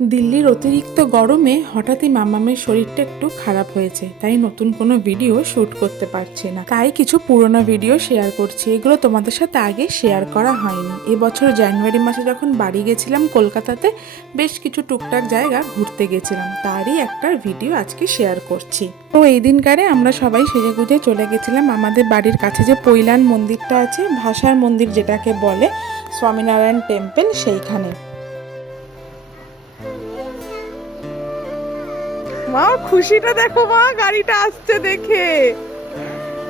দিল্লির অতিরিক্ত গরমে হঠাৎই মামামের শরীরটা একটু খারাপ হয়েছে, তাই নতুন কোনো ভিডিও শ্যুট করতে পারছি না। তাই কিছু পুরোনো ভিডিও শেয়ার করছি। এগুলো তোমাদের সাথে আগে শেয়ার করা হয়নি। এবছর জানুয়ারি মাসে যখন বাড়ি গেছিলাম কলকাতাতে, বেশ কিছু টুকটাক জায়গা ঘুরতে গেছিলাম, তারই একটা ভিডিও আজকে শেয়ার করছি। তো এই দিনকারে আমরা সবাই সেজে গুজে চলে গেছিলাম আমাদের বাড়ির কাছে যে পৈলান মন্দিরটা আছে, ভাষার মন্দির যেটাকে বলে, স্বামীনারায়ণ টেম্পল, সেইখানে। মা খুশিটা দেখো, মা গাড়িটা আসছে দেখে,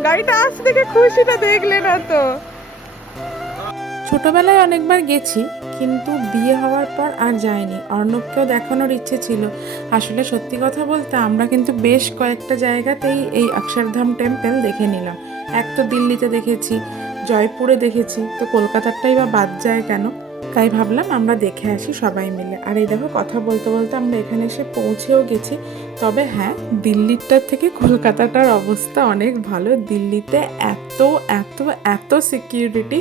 গাড়িটা আসছে দেখে খুশিটা দেখলে না তো? ছোটবেলায় অনেকবার গেছি, কিন্তু বিয়ে হওয়ার পর আর যাইনি। অর্ণবকেও দেখানোর ইচ্ছে ছিল। আসলে সত্যি কথা বলতে আমরা কিন্তু বেশ কয়েকটা জায়গাতেই এই অক্ষরধাম টেম্পল দেখে নিলাম। এক তো দিল্লিতে দেখেছি, জয়পুরে দেখেছি, তো কলকাতারটাই বা বাদ যায় কেন? তাই ভাবলাম আমরা দেখে আসি সবাই মিলে। আর এই দেখো, কথা বলতে বলতে আমরা এখানে এসে পৌঁছেও গেছি। তবে হ্যাঁ, দিল্লিরটার থেকে কলকাতাটার অবস্থা অনেক ভালো। দিল্লিতে এত এত এত সিকিউরিটি,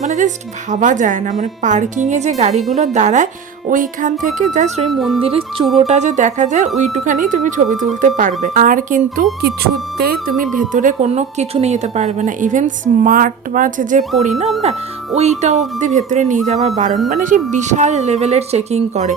মানে জাস্ট ভাবা যায় না। মানে পার্কিংয়ে যে গাড়িগুলো দাঁড়ায়, ওইখান থেকে জাস্ট ওই মন্দিরের চূড়োটা যে দেখা যায়, ওইটুখানি তুমি ছবি তুলতে পারবে। আর কিন্তু কিছুতেই তুমি ভেতরে কোনো কিছু নিয়ে যেতে পারবে না। ইভেন স্মার্ট ওয়াচ যে পড়ি না আমরা, ওইটা অবধি ভেতরে নিয়ে যাওয়া বারণ। মানে সে বিশাল লেভেলের চেকিং করে।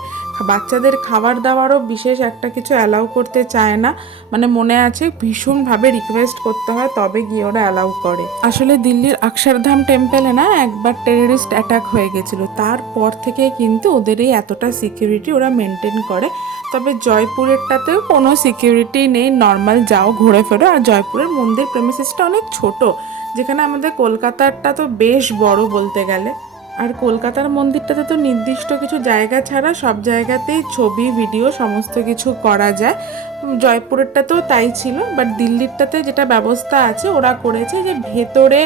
বাচ্চাদের খাবার দাবারও বিশেষ একটা কিছু অ্যালাউ করতে চায় না। মানে মনে আছে, ভীষণভাবে রিকোয়েস্ট করতে হয় তবে গিয়ে ওরা অ্যালাউ করে। আসলে দিল্লির অক্ষরধাম টেম্পলে না একবার টেররিস্ট অ্যাটাক হয়ে গেছিলো, তারপর থেকে কিন্তু ওদের এই এতটা সিকিউরিটি ওরা মেনটেন করে। তবে জয়পুরেরটাতেও কোনো সিকিউরিটি নেই, নর্মাল যাও ঘুরে ফেরো। আর জয়পুরের মন্দির প্রেমিসিসটা অনেক ছোট, যেখানে আমাদের কলকাতারটা তো বেশ বড় বলতে গেলে। আর কলকাতার মন্দিরটাতে তো নির্দিষ্ট কিছু জায়গা ছাড়া সব জায়গাতেই ছবি ভিডিও সমস্ত কিছু করা যায়। জয়পুরেরটাতেও তাই ছিল, বাট দিল্লিরটাতে যেটা ব্যবস্থা আছে ওরা করেছে যে ভেতরে,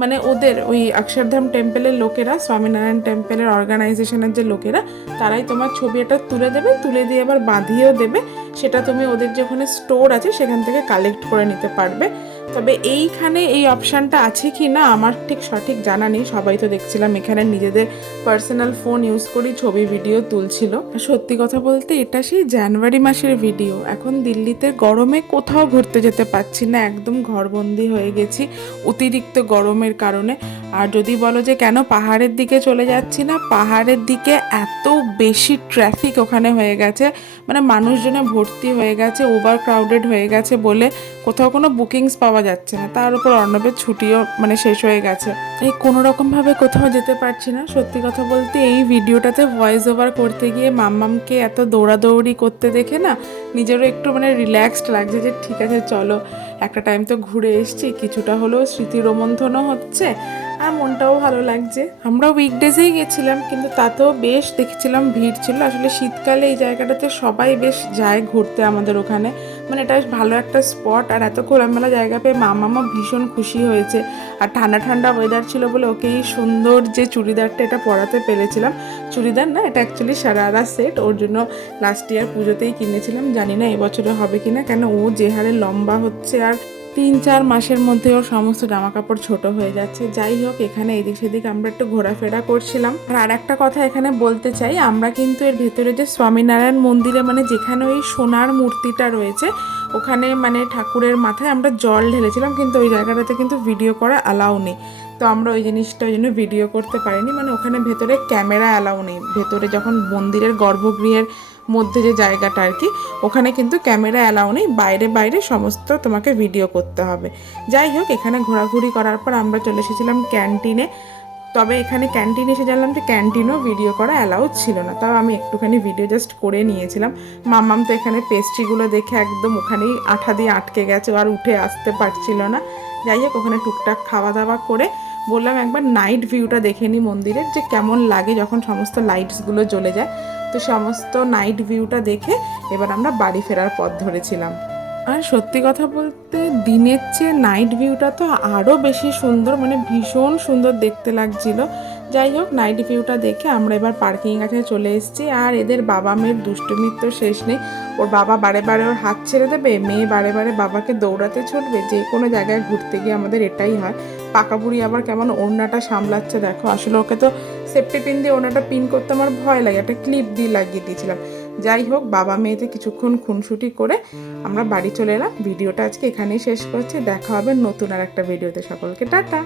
মানে ওদের ওই অক্ষরধাম টেম্পলের লোকেরা, স্বামীনারায়ণ টেম্পলের অর্গানাইজেশনের যে লোকেরা, তারাই তোমার ছবি এটা তুলে দেবে, তুলে দিয়ে আবার বাঁধিয়েও দেবে। সেটা তুমি ওদের যে ওখানে স্টোর আছে সেখান থেকে কালেক্ট করে নিতে পারবে। তবে এইখানে এই অপশানটা আছে কি না আমার ঠিক সঠিক জানা নেই। সবাই তো দেখছিলাম এখানে নিজেদের পার্সোনাল ফোন ইউজ করেই ছবি ভিডিও তুলছিল। সত্যি কথা বলতে এটা সেই জানুয়ারি মাসের ভিডিও। এখন দিল্লিতে গরমে কোথাও ঘুরতে যেতে পারছি না, একদম ঘরবন্দি হয়ে গেছি অতিরিক্ত গরমের কারণে। আর যদি বলো যে কেন পাহাড়ের দিকে চলে যাচ্ছি না, পাহাড়ের দিকে এত বেশি ট্রাফিক ওখানে হয়ে গেছে, মানে মানুষজনে ভর্তি হয়ে গেছে, ওভার ক্রাউডেড হয়ে গেছে বলে কোথাও কোনো বুকিংস পাওয়া যাচ্ছে না। তার উপর অর্ণবের ছুটিও মানে শেষ হয়ে গেছে, এই কোনো রকমভাবে কোথাও যেতে পারছি না। সত্যি কথা বলতে এই ভিডিওটাতে ভয়েস ওভার করতে গিয়ে মাম্মামকে এত দৌড়াদৌড়ি করতে দেখে না নিজেরও একটু মানে রিল্যাক্সড লাগছে, যে ঠিক আছে চলো, একটা টাইম তো ঘুরে এসছি, কিছুটা হলেও স্মৃতি রোমন্থনও হচ্ছে আর মনটাও ভালো লাগছে। আমরা উইকডেজেই গেছিলাম, কিন্তু তাতেও বেশ দেখছিলাম ভিড় ছিল। আসলে শীতকালে এই জায়গাটাতে সবাই বেশ যায় ঘুরতে আমাদের ওখানে, মানে এটা বেশ ভালো একটা স্পট। আর এত খোলামেলা জায়গা পেয়ে মামা ভীষণ খুশি হয়েছে। আর ঠান্ডা ঠান্ডা ওয়েদার ছিল বলে ওকে এই সুন্দর যে চুড়িদারটা এটা পরাতে পেরেছিলাম। চুড়িদার না, এটা অ্যাকচুয়ালি সারারা সেট, ওর জন্য লাস্ট ইয়ার পুজোতেই কিনেছিলাম। জানি না এবছরে হবে কিনা, কেন ও যে হারে লম্বা হচ্ছে আর 3-4 মাসের মধ্যে ওর সমস্ত জামা কাপড় ছোট হয়ে যাচ্ছে। যাই হোক, এখানে এদিক সেদিক আমরা একটু ঘোরাফেরা করছিলাম। আর একটা কথা এখানে বলতে চাই, আমরা কিন্তু এর ভেতরে যে স্বামীনারায়ণ মন্দিরে, মানে যেখানে ওই সোনার মূর্তিটা রয়েছে, ওখানে মানে ঠাকুরের মাথায় আমরা জল ঢেলেছিলাম, কিন্তু ওই জায়গাটাতে কিন্তু ভিডিও করা অ্যালাউ নেই। তো আমরা ওই জিনিসটা ওই জন্য ভিডিও করতে পারিনি। মানে ওখানে ভেতরে ক্যামেরা অ্যালাউ নেই। ভেতরে যখন মন্দিরের গর্ভগৃহের মধ্যে যে জায়গাটা আর কি, ওখানে কিন্তু ক্যামেরা অ্যালাউ নেই। বাইরে বাইরে সমস্ত তোমাকে ভিডিও করতে হবে। যাই হোক, এখানে ঘোরাঘুরি করার পর আমরা চলে এসেছিলাম ক্যান্টিনে। তবে এখানে ক্যান্টিনে এসে জানলাম যে ক্যান্টিনও ভিডিও করা অ্যালাউড ছিল না। তাও আমি একটুখানি ভিডিও জাস্ট করে নিয়েছিলাম। মাম্মাম তো এখানে পেস্ট্রিগুলো দেখে একদম ওখানেই আঠা দিয়ে আটকে গেছে, আর উঠে আসতে পারছিল না। যাই হোক, ওখানে টুকটাক খাওয়া দাওয়া করে বললাম একবার নাইট ভিউটা দেখে নিই মন্দিরের, যে কেমন লাগে যখন সমস্ত লাইটসগুলো জ্বলে যায়। তো সমস্ত নাইট ভিউটা দেখে এবার আমরা বাড়ি ফেরার পথ ধরেছিলাম। আর সত্যি কথা বলতে দিনের চেয়ে নাইট ভিউটা তো আরও বেশি সুন্দর, মানে ভীষণ সুন্দর দেখতে লাগছিল। যাই হোক, নাইট ভিউটা দেখে আমরা এবার পার্কিং কাছে চলে এসেছি। আর এদের বাবা মেয়ের দুষ্টুমির তো শেষ নেই। ওর বাবা বারে বারে ওর হাত ছেড়ে দেবে, মেয়ে বারে বারে বাবাকে দৌড়াতে ছুটবে। যে কোনো জায়গায় ঘুরতে গিয়ে আমাদের এটাই হয়। পাকা বুড়ি আবার কেমন ওড়নাটা সামলাচ্ছে দেখো। আসলে ওকে তো সেফটি পিন দিয়ে ওনাটা পিন করতে আমার ভয় লাগে, একটা ক্লিপ দিয়ে লাগিয়ে দিয়েছিলাম। যাই হোক, বাবা মেয়েতে কিছুক্ষণ খুনসুটি করে আমরা বাড়ি চলে এলাম। ভিডিওটা আজকে এখানেই শেষ করছি, দেখা হবে নতুন আর একটা ভিডিওতে। সকলকে টাটা।